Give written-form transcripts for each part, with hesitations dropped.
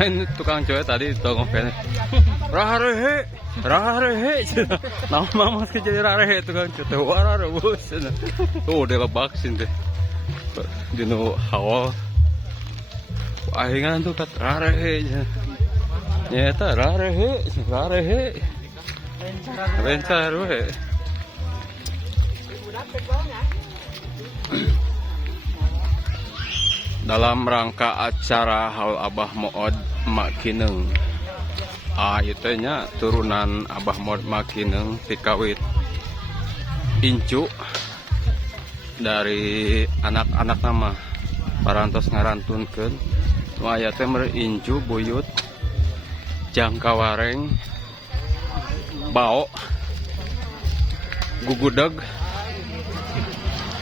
Ini tukang cewek tadi tongok kayaknya rarehe nama mama jadi rarehe tukang cewek warare bos tuh udah lebaksin deh dino hawa ahingan tuh kat rarehe nyata rarehe rencar we dalam rangka acara Haul Abah Mood Makineng. Itu nya turunan Abah Mood Makineng tikawit incu dari anak-anak nama parantos ngarantunkeun aya teh incu buyut jangkawareng bao gugudeg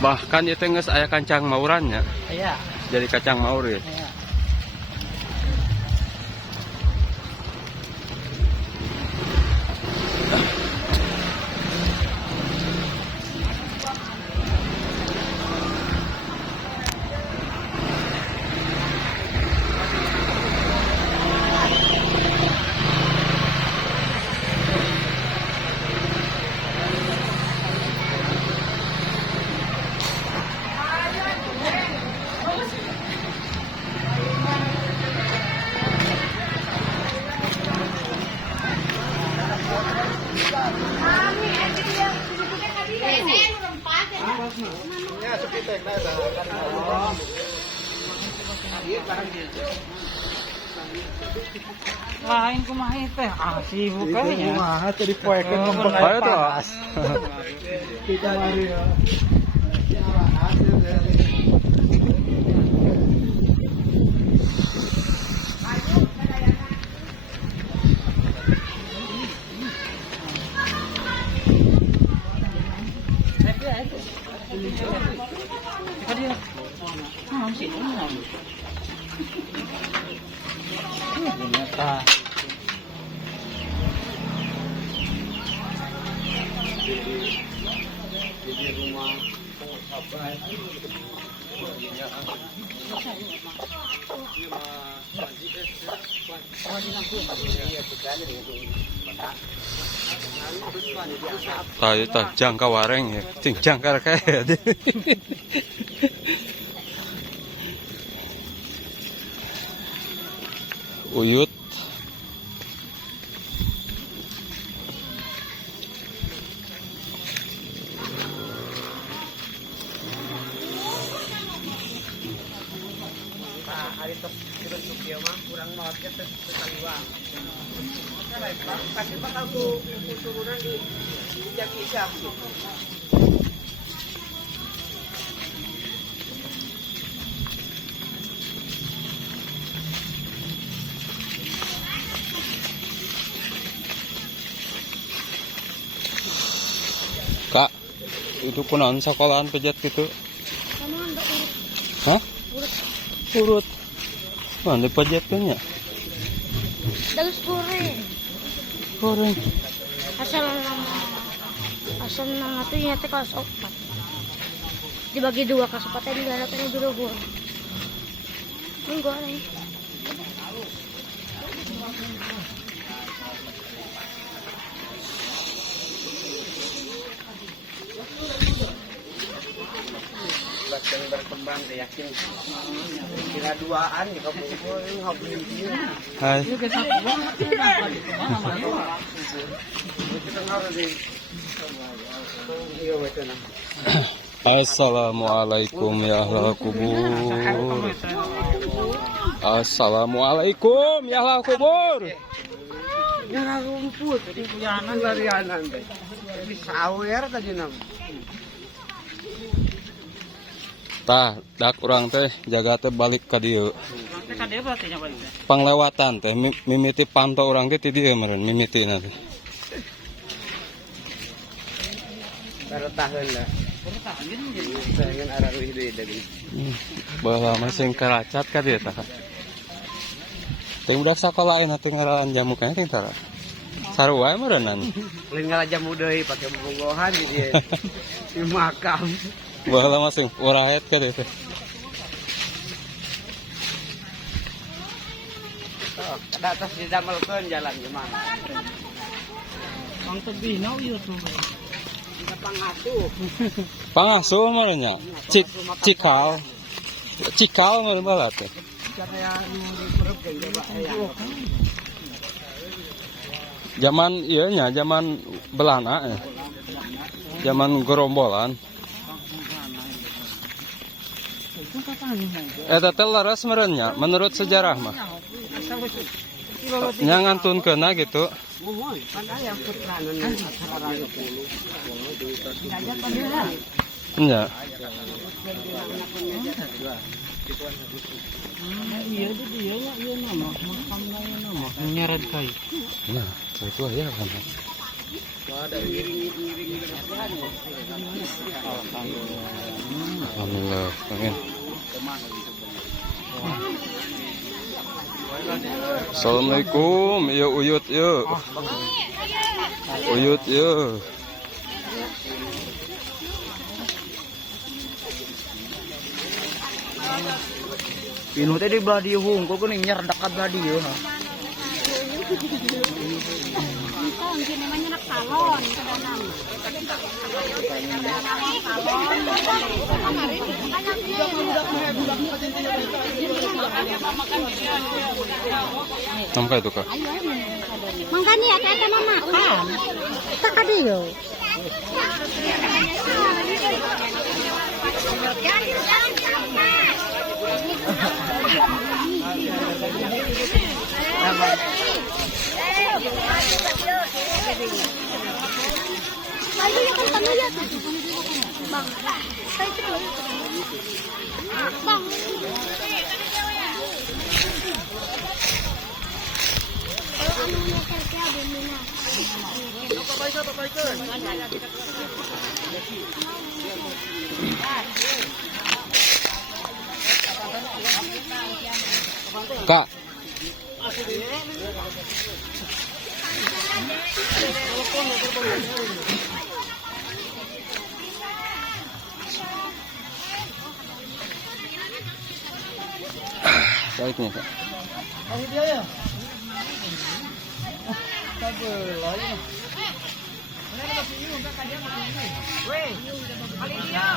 bahkan itu geus aya kancang maurannya. Iya. Jadi kacang maur ya. Iya. Lain kumaha teh sibuk kayaknya. Kumaha teh dipoekeun ngempeng panas. Kita mari ya. Tahu tak jangka wareng ya, jangkar kayak uyut. Hari tos dibentuk dia mah kurang maut ke tetangga. Pasti bakal turunan di jaki siap. Kak, itu kunaon sekolahan pejat gitu? Hah? Urut. Mana pejatnya? Dari sore. Goreng. Asal nama tuh nyata kelas 4. Dibagi 2 kelas 4 tadi enggak ada dulu gua. Enggak nih. Dan berkembang yakin kira duaan ya kamu hobi dia. Hai. Assalamualaikum ya ahlal kubur. Assalamualaikum ya ahlal kubur. Ya rumput di puyanan larianan teh. Di sawer tadi nam. Tah, dak urang teh jaga teh balik ka dieu. Panglewatan teh mimiti pantau urang teh ti dieu meureun mimitina teh. Baretaheun lah. Baretaheun arah ruih deui deui. Baheula mah sing karacat ka dieu tah. Ting udah sekolahin hati ngarahan jamu kayaknya ting tara. Sarua merenan. Lain ngalaja deui pakai bobogohan di dia. Di makam. Bahala masing urahet ka deh. Ada atas didamelkeun jalan gimana? Ang tabinaw yun. Kita pangasuh. Pangasuh marenya. Cikal. Cikal meureun balat teh. Karena nu diperep jeung coba aya. Zaman ieu nya, zaman Belanda ya. Zaman gerombolan. Eta teh leres meureun nya menurut sejarah mah. Nya ngantunkeunna gitu. Mohon, kan aya putrana nu sararana puluh. Nya. Iya itu dia ya, iya nama, makam lain nama. Nyered kai. Nah, itu ya kan. Ada ngiring-ngiring Alhamdulillah, amin. Assalamualaikum, ya uyut ya. Uyut ya. Pinu teh di belah dieu hungkul kuning nyerdak ka belah dieu ha. Ang gini namanya nak salon ke danang. Sampai itu kak. Mangkani ya kata mama kan. Tak ada yo. Ayo ya kan tanya ya. Bang. Saya itu. Bang. Kak. Baiknya kak. Ayo dia ya. Tabelah ya. Weh, kali dia.